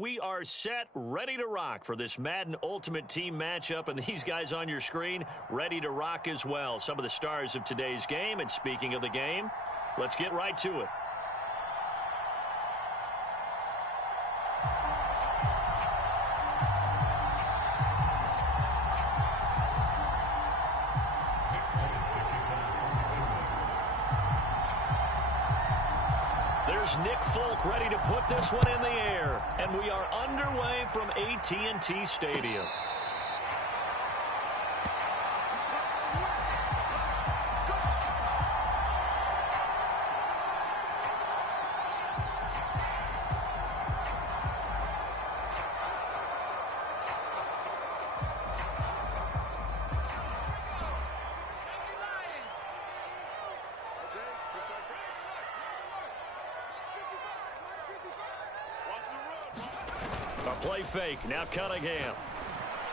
we are set, ready to rock for this Madden Ultimate Team matchup, and these guys on your screen ready to rock as well. Some of the stars of today's game, and speaking of the game, let's get right to it. There's Nick Folk ready to put this one in the air. And we are underway from AT&T Stadium. Play fake. Now Cunningham.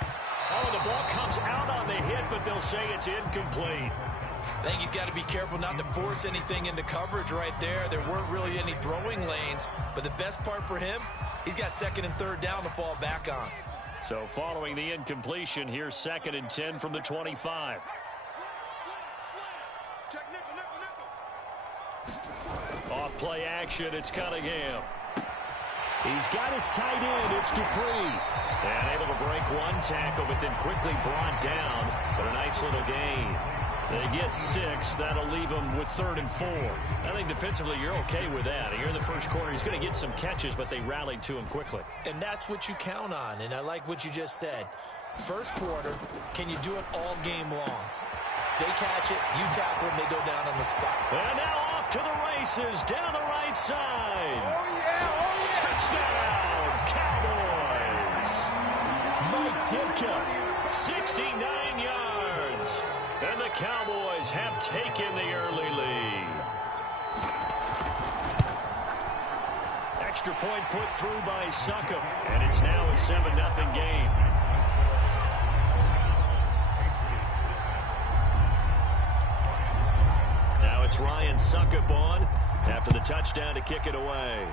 Oh, the ball comes out on the hit, but they'll say it's incomplete. I think he's got to be careful not to force anything into coverage right there. There weren't really any throwing lanes, but the best part for him, he's got second and third down to fall back on. So following the incompletion, here's 2nd and 10 from the 25. Off play action, it's Cunningham. He's got his tight end. It's Dupree. And able to break one tackle, but then quickly brought down. But a nice little gain. They get 6. That'll leave them with 3rd and 4. I think defensively you're okay with that. Here in the first quarter, he's going to get some catches, but they rallied to him quickly. And that's what you count on. And I like what you just said. First quarter, can you do it all game long? They catch it, you tackle them, they go down on the spot. And now off to the races down the right side. Oh, yeah, oh, yeah. Touchdown, Cowboys. Mike Ditka, 69 yards. And the Cowboys have taken the early lead. Extra point put through by Succop. And it's now a 7-0 game. Now it's Ryan Succop on after the touchdown to kick it away.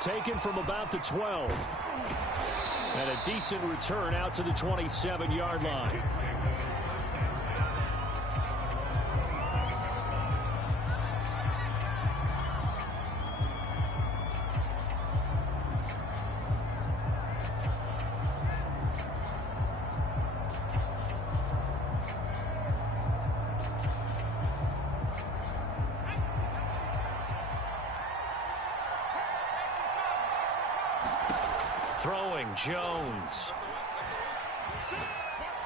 Taken from about the 12. And a decent return out to the 27-yard line. Throwing, Jones.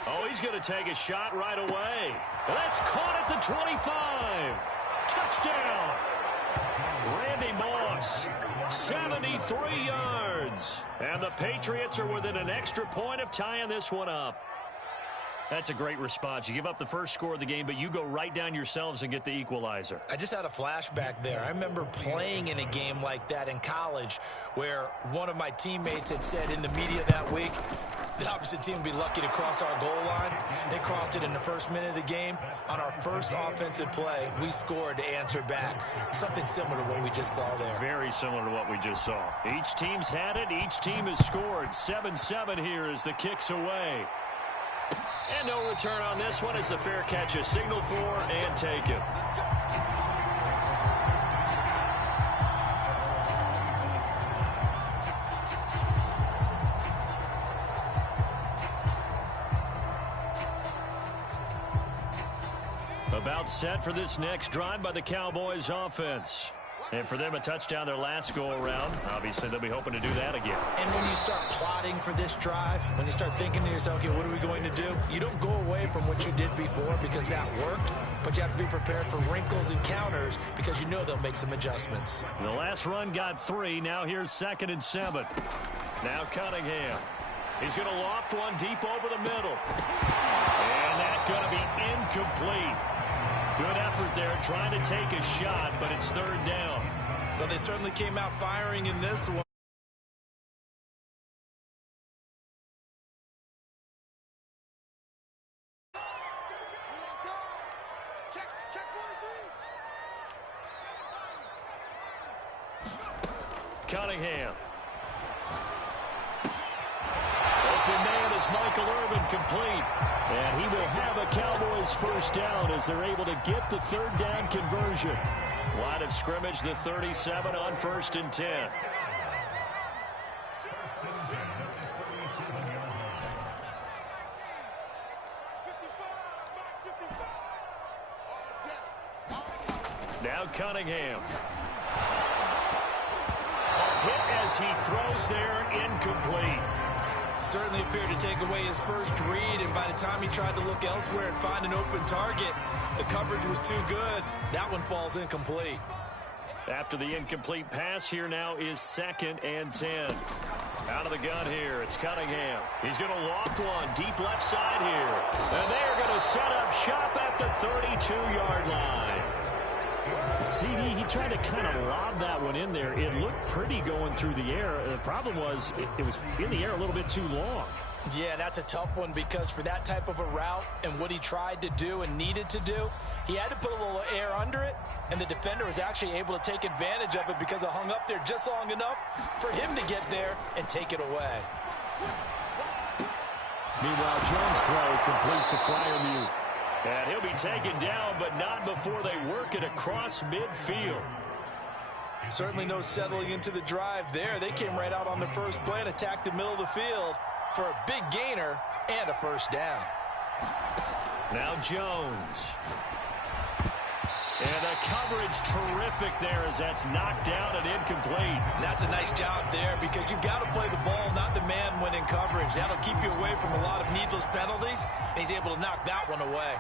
Oh, he's going to take a shot right away. That's caught at the 25. Touchdown. Randy Moss, 73 yards. And the Patriots are within an extra point of tying this one up. That's a great response. You give up the first score of the game, but you go right down yourselves and get the equalizer. I just had a flashback there. I remember playing in a game like that in college where one of my teammates had said in the media that week, the opposite team would be lucky to cross our goal line. They crossed it in the first minute of the game. On our first offensive play, we scored to answer back. Something similar to what we just saw there. Very similar to what we just saw. Each team's had it. Each team has scored. 7-7 here as the kick's away. And no return on this one as the fair catch is signaled for and taken. About set for this next drive by the Cowboys offense. And for them, a touchdown their last go-around. Obviously, they'll be hoping to do that again. And when you start plotting for this drive, when you start thinking to yourself, okay, what are we going to do? You don't go away from what you did before because that worked, but you have to be prepared for wrinkles and counters because you know they'll make some adjustments. The last run got 3. Now here's 2nd and 7. Now Cunningham. He's going to loft one deep over the middle. And that's going to be incomplete. Good effort there, trying to take a shot, but it's 3rd down. Well, they certainly came out firing in this one. Cunningham. Open man is Michael Irvin, complete. And he will have a Cowboys first down as they're able to get the third down conversion. Line of scrimmage, the 37 on 1st and 10. Now Cunningham. A hit as he throws there, incomplete. Certainly appeared to take away his first read, and by the time he tried to look elsewhere and find an open target, the coverage was too good. That one falls incomplete. After the incomplete pass, here now is 2nd and 10. Out of the gun here, it's Cunningham. He's going to loft one deep left side here. And they are going to set up shop at the 32-yard line. CD, he tried to kind of lob that one in there. It looked pretty going through the air. The problem was it was in the air a little bit too long. Yeah, that's a tough one because for that type of a route and what he tried to do and needed to do, he had to put a little air under it, and the defender was actually able to take advantage of it because it hung up there just long enough for him to get there and take it away. Meanwhile, Jones' throw complete to Freiermuth. And he'll be taken down, but not before they work it across midfield. Certainly no settling into the drive there. They came right out on the first play and attacked the middle of the field for a big gainer and a first down. Now Jones. And the coverage terrific there as that's knocked down and incomplete. That's a nice job there because you've got to play the ball, not the man when in coverage. That'll keep you away from a lot of needless penalties, and he's able to knock that one away.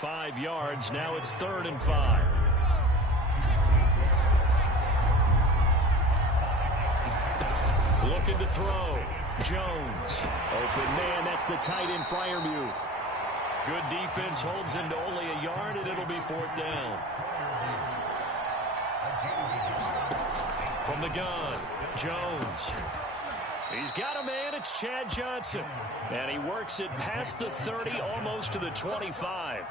Five yards. Now it's 3rd and 5. Looking to throw. Jones. Open man. That's the tight end, Freiermuth. Good defense holds him to only a yard, and it'll be 4th down. From the gun, Jones. He's got a man. It's Chad Johnson. And he works it past the 30, almost to the 25.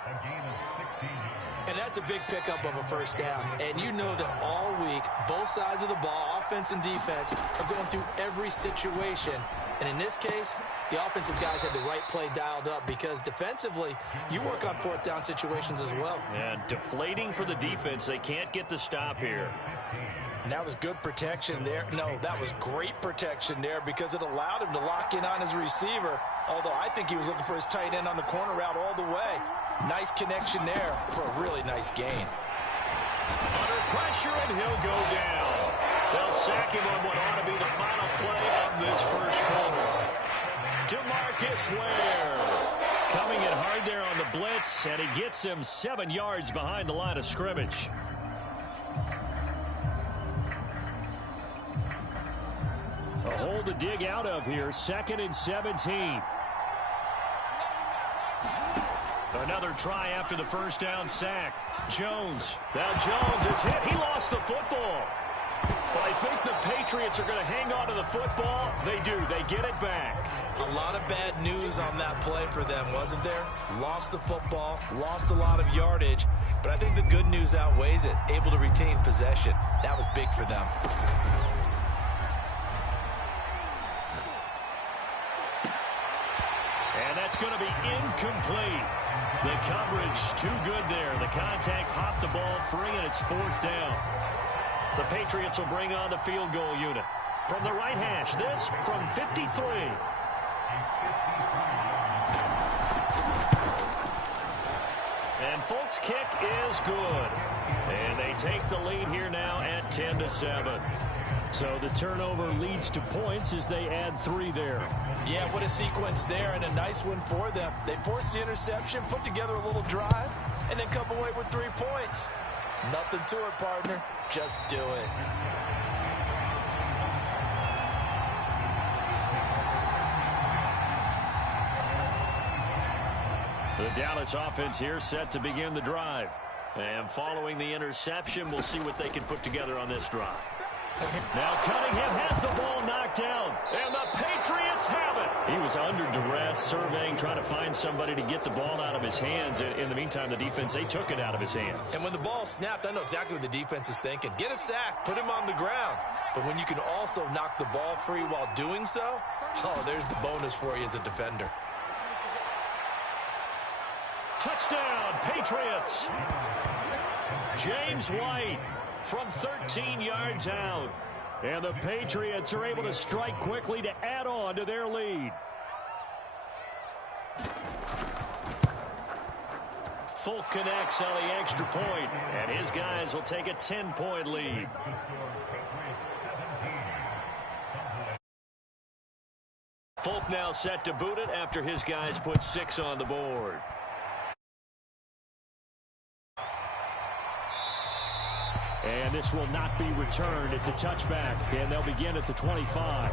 And that's a big pickup of a first down. And you know that all week, both sides of the ball, offense and defense, are going through every situation. And in this case, the offensive guys had the right play dialed up because defensively, you work on 4th down situations as well. And deflating for the defense. They can't get the stop here. And that was good protection there. No, that was great protection there because it allowed him to lock in on his receiver. Although I think he was looking for his tight end on the corner route all the way. Nice connection there for a really nice gain. Under pressure, and he'll go down. They'll sack him on what ought to be the final play of this first quarter. DeMarcus Ware coming in hard there on the blitz, and he gets him 7 yards behind the line of scrimmage. A hole to dig out of here. 2nd and 17. Another try after the first down sack. Jones. Now Jones is hit. He lost the football. But I think the Patriots are going to hang on to the football. They do. They get it back. A lot of bad news on that play for them, wasn't there? Lost the football, lost a lot of yardage. But I think the good news outweighs it. Able to retain possession. That was big for them. And that's going to be incomplete. The coverage too good there. The contact popped the ball free, and it's 4th down. The Patriots will bring on the field goal unit. From the right hash, this from 53. And Folk's kick is good. And they take the lead here now at 10-7. So the turnover leads to points as they add 3 there. Yeah, what a sequence there, and a nice one for them. They forced the interception, put together a little drive, and then come away with 3 points. Nothing to it, partner. Just do it. The Dallas offense here set to begin the drive. And following the interception, we'll see what they can put together on this drive. Now Cunningham has the ball knocked down, and the Patriots have it. He was under duress, surveying, trying to find somebody to get the ball out of his hands. In the meantime, the defense, they took it out of his hands. And when the ball snapped, I know exactly what the defense is thinking. Get a sack, put him on the ground. But when you can also knock the ball free while doing so, oh, there's the bonus for you as a defender. Touchdown, Patriots. James White from 13 yards out. And the Patriots are able to strike quickly to add on to their lead. Folk connects on the extra point, and his guys will take a 10-point lead. Folk now set to boot it after his guys put 6 on the board. And this will not be returned. It's a touchback, and they'll begin at the 25.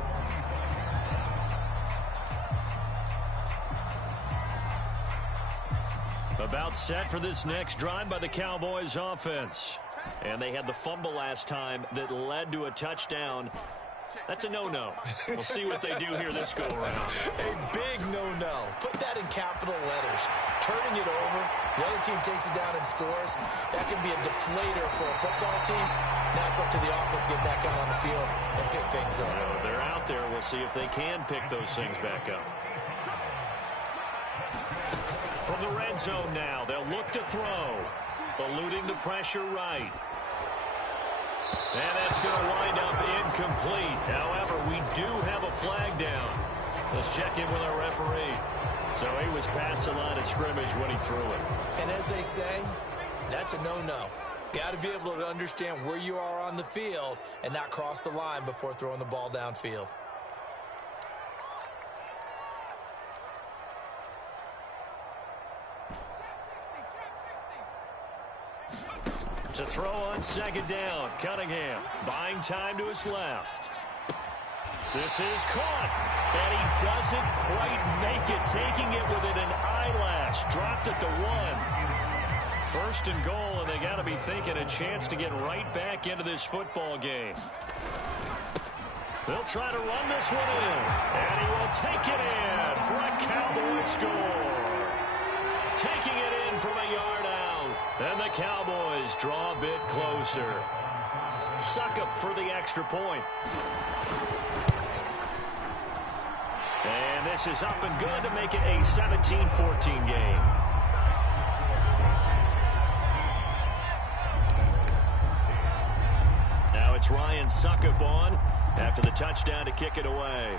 About set for this next drive by the Cowboys offense. And they had the fumble last time that led to a touchdown. That's a no-no. We'll see what they do here this go-around. A big no-no. Put that in capital letters. Turning it over, the other team takes it down and scores. That can be a deflator for a football team. Now it's up to the offense to get back out on the field and pick things up. They're out there. We'll see if they can pick those things back up. From the red zone now, they'll look to throw. Eluding the pressure right. And that's going to wind up incomplete. However, we do have a flag down. Let's check in with our referee. So he was past the line of scrimmage when he threw it. And as they say, that's a no-no. Got to be able to understand where you are on the field and not cross the line before throwing the ball downfield. To throw on second down, Cunningham buying time to his left. This is caught, and he doesn't quite make it, taking it within an eyelash. Dropped at the 1. First and goal, and they got to be thinking a chance to get right back into this football game. They'll try to run this one in, and he will take it in for a Cowboy score. Taking it in from a yard out. And the Cowboys draw a bit closer. Suckup for the extra point. And this is up and good to make it a 17-14 game. Now it's Ryan Suckup on after the touchdown to kick it away.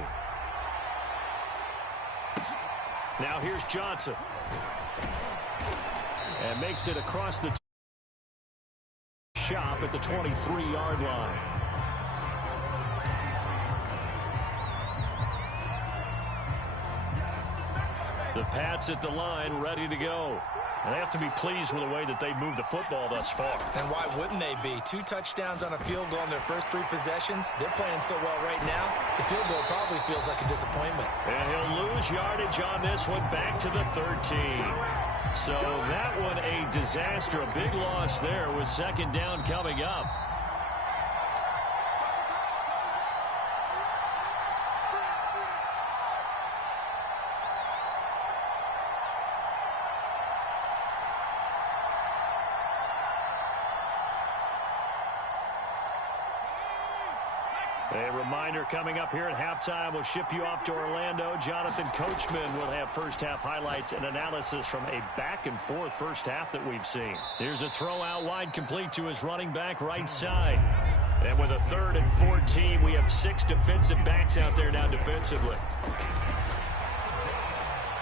Now here's Johnson. And makes it across the shop at the 23-yard line. The Pats at the line, ready to go. And they have to be pleased with the way that they moved the football thus far. And why wouldn't they be? 2 touchdowns on a field goal in their first 3 possessions. They're playing so well right now, the field goal probably feels like a disappointment. And he'll lose yardage on this one, back to the 13. So that one a disaster, a big loss there with second down coming up. A reminder coming up here at halftime, we'll ship you off to Orlando. Jonathan Coachman will have first-half highlights and analysis from a back-and-forth first half that we've seen. Here's a throw out wide, complete to his running back right side. And with a 3rd and 14, we have 6 defensive backs out there now defensively.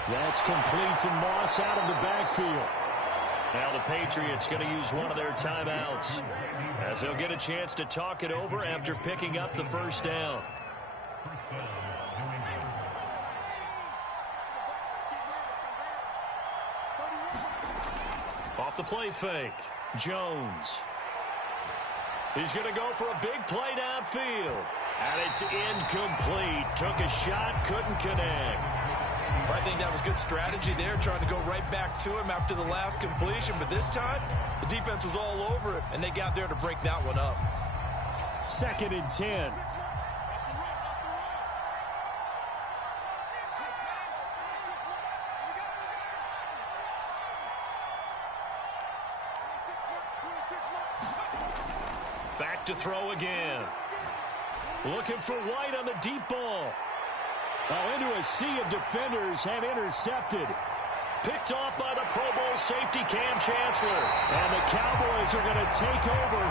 That's complete to Moss out of the backfield. Now the Patriots going to use one of their timeouts as they'll get a chance to talk it over after picking up the first down. Off the play fake, Jones. He's going to go for a big play downfield. And it's incomplete. Took a shot, couldn't connect. I think that was good strategy there, trying to go right back to him after the last completion. But this time, the defense was all over it, and they got there to break that one up. 2nd and 10. Back to throw again. Looking for White on the deep ball. Oh, into a sea of defenders and intercepted. Picked off by the Pro Bowl safety Cam Chancellor. And the Cowboys are going to take over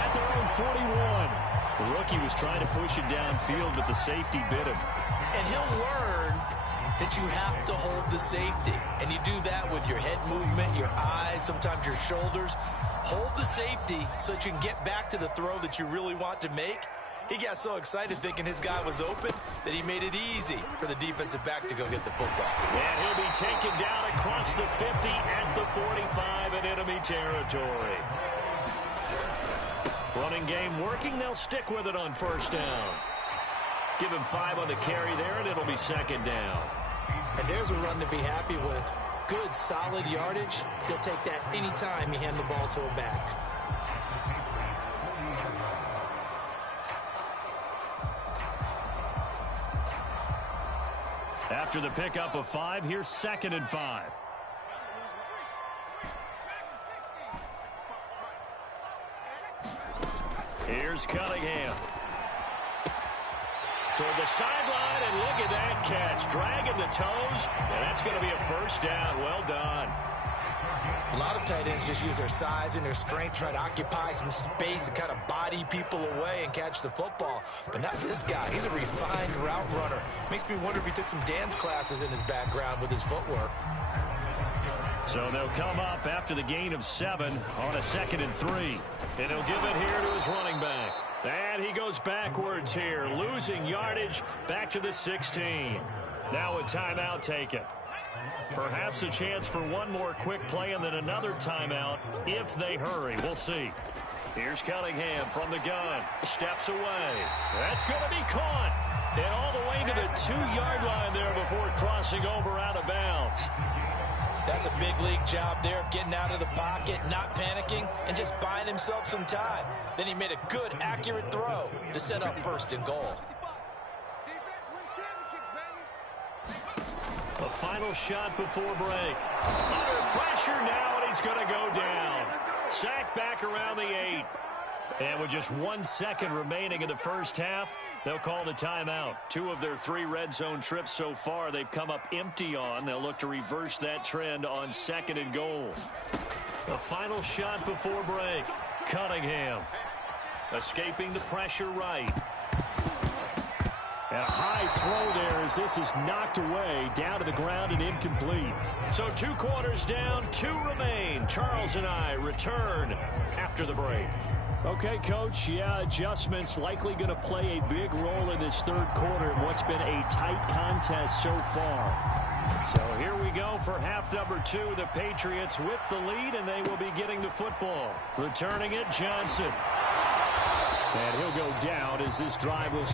at their own 41. The rookie was trying to push it downfield, but the safety bit him. And he'll learn that you have to hold the safety. And you do that with your head movement, your eyes, sometimes your shoulders. Hold the safety so that you can get back to the throw that you really want to make. He got so excited thinking his guy was open that he made it easy for the defensive back to go get the football. And he'll be taken down across the 50 at the 45 in enemy territory. Running game working. They'll stick with it on first down. Give him 5 on the carry there, and it'll be 2nd down. And there's a run to be happy with. Good, solid yardage. He'll take that anytime you hand the ball to a back. After the pickup of 5, here's 2nd and 5. Here's Cunningham. Toward the sideline, and look at that catch. Dragging the toes, and that's going to be a first down. Well done. A lot of tight ends just use their size and their strength, try to occupy some space and kind of body people away and catch the football. But not this guy. He's a refined route runner. Makes me wonder if he took some dance classes in his background with his footwork. So they'll come up after the gain of 7 on a 2nd and 3. And he'll give it here to his running back. And he goes backwards here, losing yardage back to the 16. Now a timeout taken. Perhaps a chance for one more quick play and then another timeout if they hurry. We'll see. Here's Cunningham from the gun. Steps away. That's going to be caught. And all the way to the 2-yard line there before crossing over out of bounds. That's a big league job there of getting out of the pocket, not panicking, and just buying himself some time. Then he made a good, accurate throw to set up 1st and goal. A final shot before break. Under pressure now, and he's going to go down. Sacked back around the 8. And with just 1 second remaining in the first half, they'll call the timeout. 2 of their 3 red zone trips so far they've come up empty on. They'll look to reverse that trend on 2nd and goal. A final shot before break. Cunningham escaping the pressure right. And a high throw there as this is knocked away, down to the ground and incomplete. So 2 quarters down, 2 remain. Charles and I return after the break. Okay, Coach, yeah, adjustments likely going to play a big role in this 3rd quarter in what's been a tight contest so far. So here we go for half number 2. The Patriots with the lead, and they will be getting the football. Returning it, Johnson. And he'll go down as this drive will.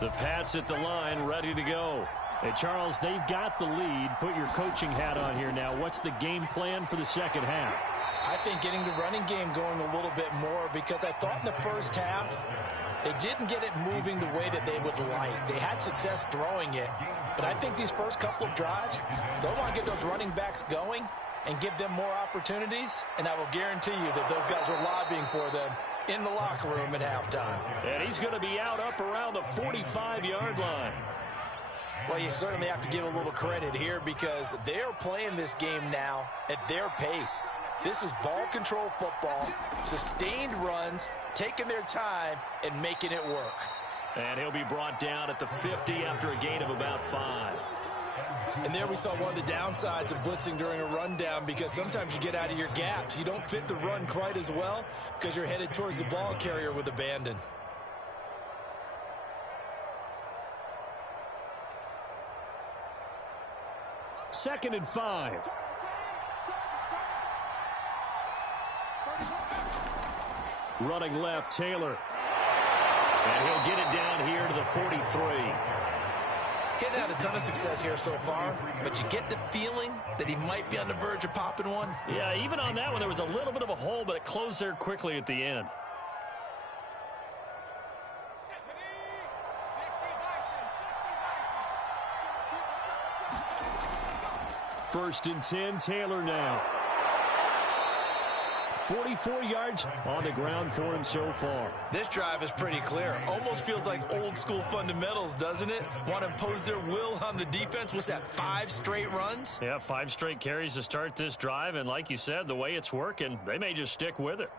The Pats at the line, ready to go. Hey, Charles, they've got the lead. Put your coaching hat on here now. What's the game plan for the 2nd half? I think getting the running game going a little bit more, because I thought in the first half they didn't get it moving the way that they would like. They had success throwing it, but I think these first couple of drives, they'll want to get those running backs going and give them more opportunities, and I will guarantee you that those guys were lobbying for them in the locker room at halftime. And he's going to be out up around the 45-yard line. Well, you certainly have to give a little credit here because they're playing this game now at their pace. This is ball control football, sustained runs, taking their time, and making it work. And he'll be brought down at the 50 after a gain of about 5. And there we saw one of the downsides of blitzing during a rundown, because sometimes you get out of your gaps. You don't fit the run quite as well because you're headed towards the ball carrier with abandon. Second and 5. Running left, Taylor. And he'll get it down here to the 43. ton of success here so far, but you get the feeling that he might be on the verge of popping one. Yeah, even on that one, there was a little bit of a hole, but it closed there quickly at the end. First and 10, Taylor now. 44 yards on the ground for him so far. This drive is pretty clear. Almost feels like old school fundamentals, doesn't it? Want to impose their will on the defense. What's that, 5 straight runs? Yeah, 5 straight carries to start this drive. And like you said, the way it's working, they may just stick with it.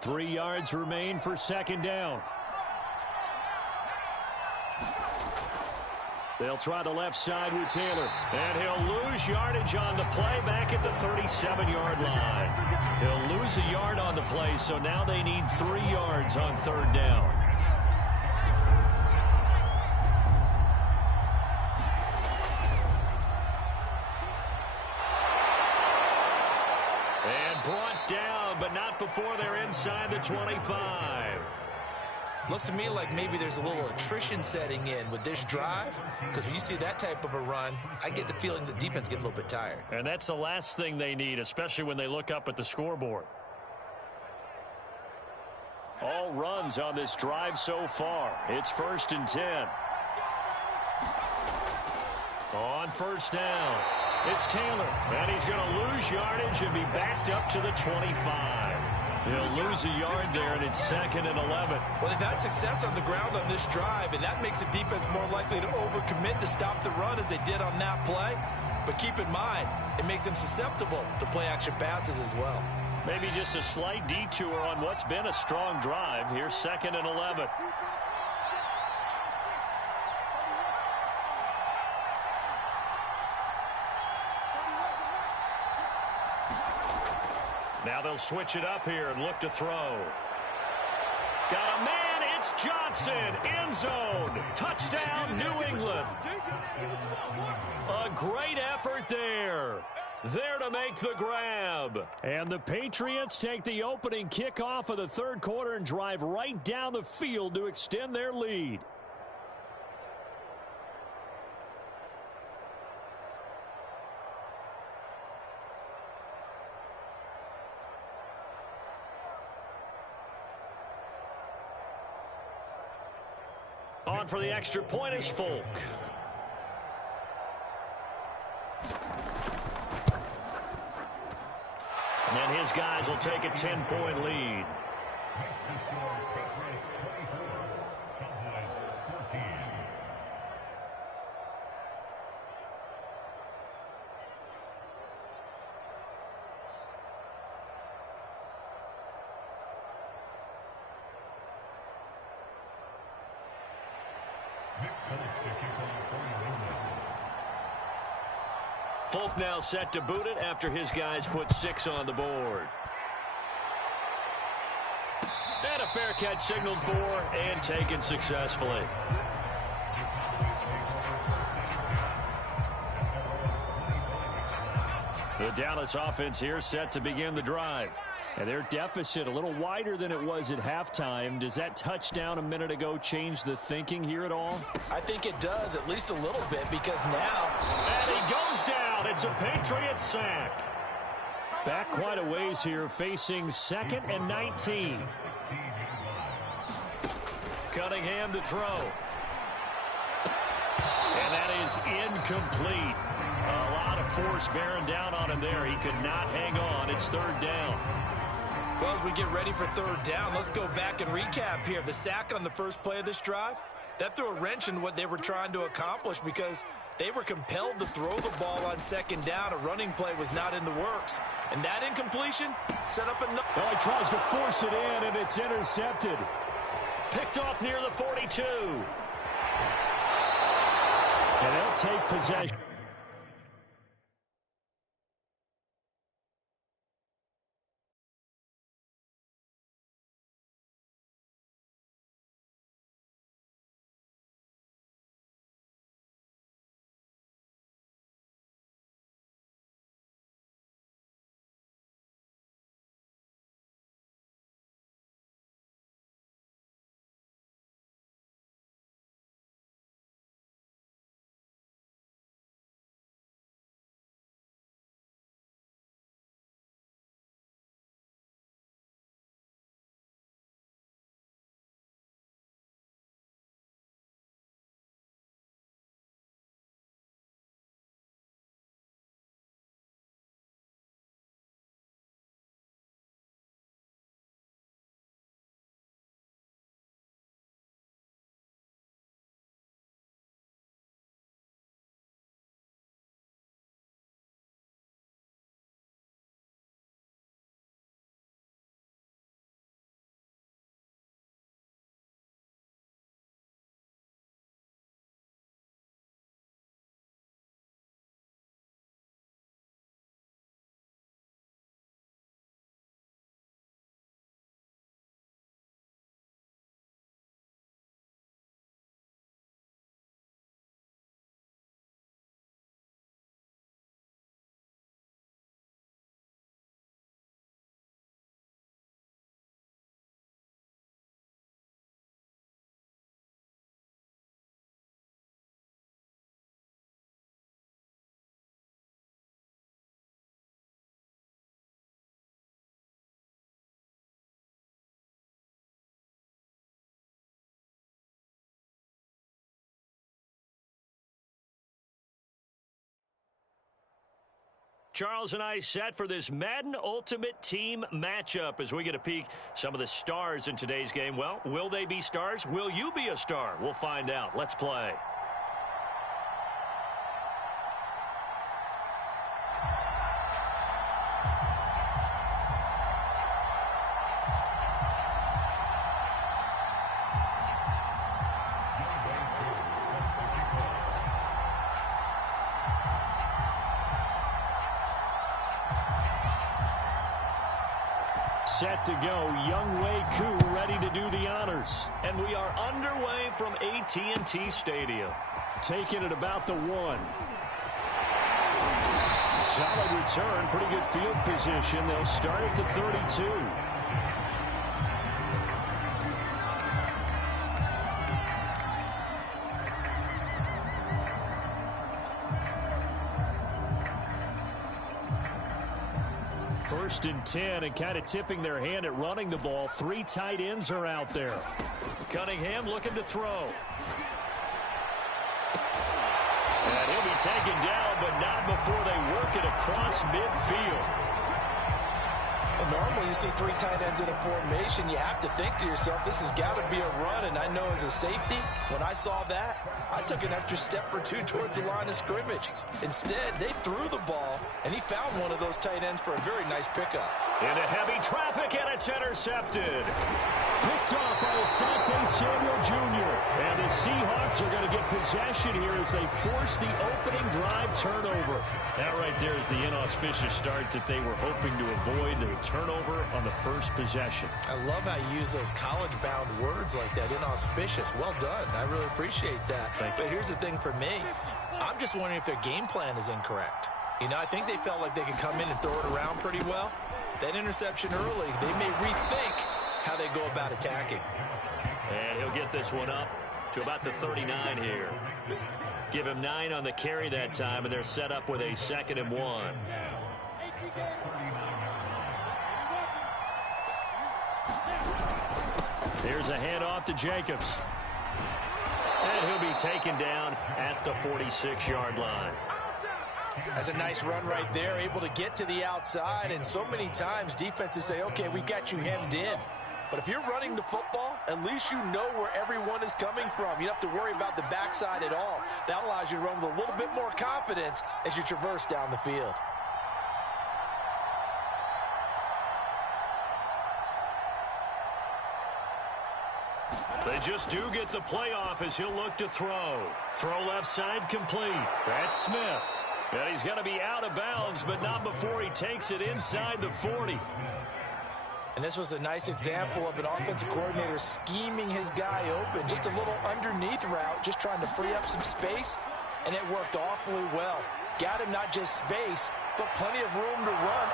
Three yards remain for second down. They'll try the left side with Taylor. And he'll lose yardage on the play back at the 37-yard line. He'll lose a yard on the play, so now they need 3 yards on third down. And brought down, but not before they're inside the 25. Looks to me like maybe there's a little attrition setting in with this drive, because when you see that type of a run, I get the feeling the defense getting a little bit tired. And that's the last thing they need, especially when they look up at the scoreboard. All runs on this drive so far. It's first and 10. On first down, it's Taylor, and he's going to lose yardage and be backed up to the 25. They'll lose a yard there, and it's second and 11. Well, they've had success on the ground on this drive, and that makes the defense more likely to overcommit to stop the run as they did on that play. But keep in mind, it makes them susceptible to play-action passes as well. Maybe just a slight detour on what's been a strong drive. Here's second and 11. Now they'll switch it up here and look to throw. Got a man, it's Johnson, end zone, touchdown, New England. A great effort there. There to make the grab. And the Patriots take the opening kickoff of the third quarter and drive right down the field to extend their lead. On for the extra point is Folk. And his guys will take a 10-point lead. Folk now set to boot it after his guys put 6 on the board. And a fair catch signaled for and taken successfully. The Dallas offense here set to begin the drive. And their deficit a little wider than it was at halftime. Does that touchdown a minute ago change the thinking here at all? I think it does, at least a little bit, because now... And he goes down. It's a Patriot sack. Back quite a ways here, facing 2nd and 19. Cunningham to throw. And that is incomplete. A lot of force bearing down on him there. He could not hang on. It's third down. Well, as we get ready for third down, let's go back and recap here. The sack on the first play of this drive, that threw a wrench in what they were trying to accomplish because they were compelled to throw the ball on second down. A running play was not in the works. And that incompletion set up another. Oh, he tries to force it in, and it's intercepted. Picked off near the 42. And they'll take possession. Charles and I set for this Madden Ultimate Team matchup as we get a peek some of the stars in today's game. Well, will they be stars? Will you be a star? We'll find out. Let's play. Set to go, Younghoe Koo ready to do the honors. And we are underway from AT&T Stadium. Taking it about the 1. Solid return, pretty good field position. They'll start at the 32. First and 10, and kind of tipping their hand at running the ball. 3 tight ends are out there. Cunningham looking to throw. And he'll be taken down, but not before they work it across midfield. Well, normally you see 3 tight ends in a formation. You have to think to yourself, this has got to be a run. And I know as a safety, when I saw that, I took an extra step or 2 towards the line of scrimmage. Instead, they threw the ball, and he found one of those tight ends for a very nice pickup. Into heavy traffic, and it's intercepted. Picked off by Asante Samuel Jr. And the Seahawks are going to get possession here as they force the opening drive turnover. That right there is the inauspicious start that they were hoping to avoid, the turnover on the first possession. I love how you use those college-bound words like that, inauspicious. Well done. I really appreciate that. But here's the thing for me. I'm just wondering if their game plan is incorrect. You know, I think they felt like they could come in and throw it around pretty well. That interception early, they may rethink how they go about attacking. And he'll get this one up to about the 39 here. Give him 9 on the carry that time, and they're set up with a 2nd and 1. Here's a handoff to Jacobs. And he'll be taken down at the 46-yard line. That's a nice run right there, able to get to the outside. And so many times defenses say, okay, we got you hemmed in. But if you're running the football, at least you know where everyone is coming from. You don't have to worry about the backside at all. That allows you to run with a little bit more confidence as you traverse down the field. They just do get the playoff as he'll look to throw. Throw left side complete. That's Smith. And he's going to be out of bounds, but not before he takes it inside the 40. And this was a nice example of an offensive coordinator scheming his guy open. Just a little underneath route, just trying to free up some space, and it worked awfully well. Got him not just space, but plenty of room to run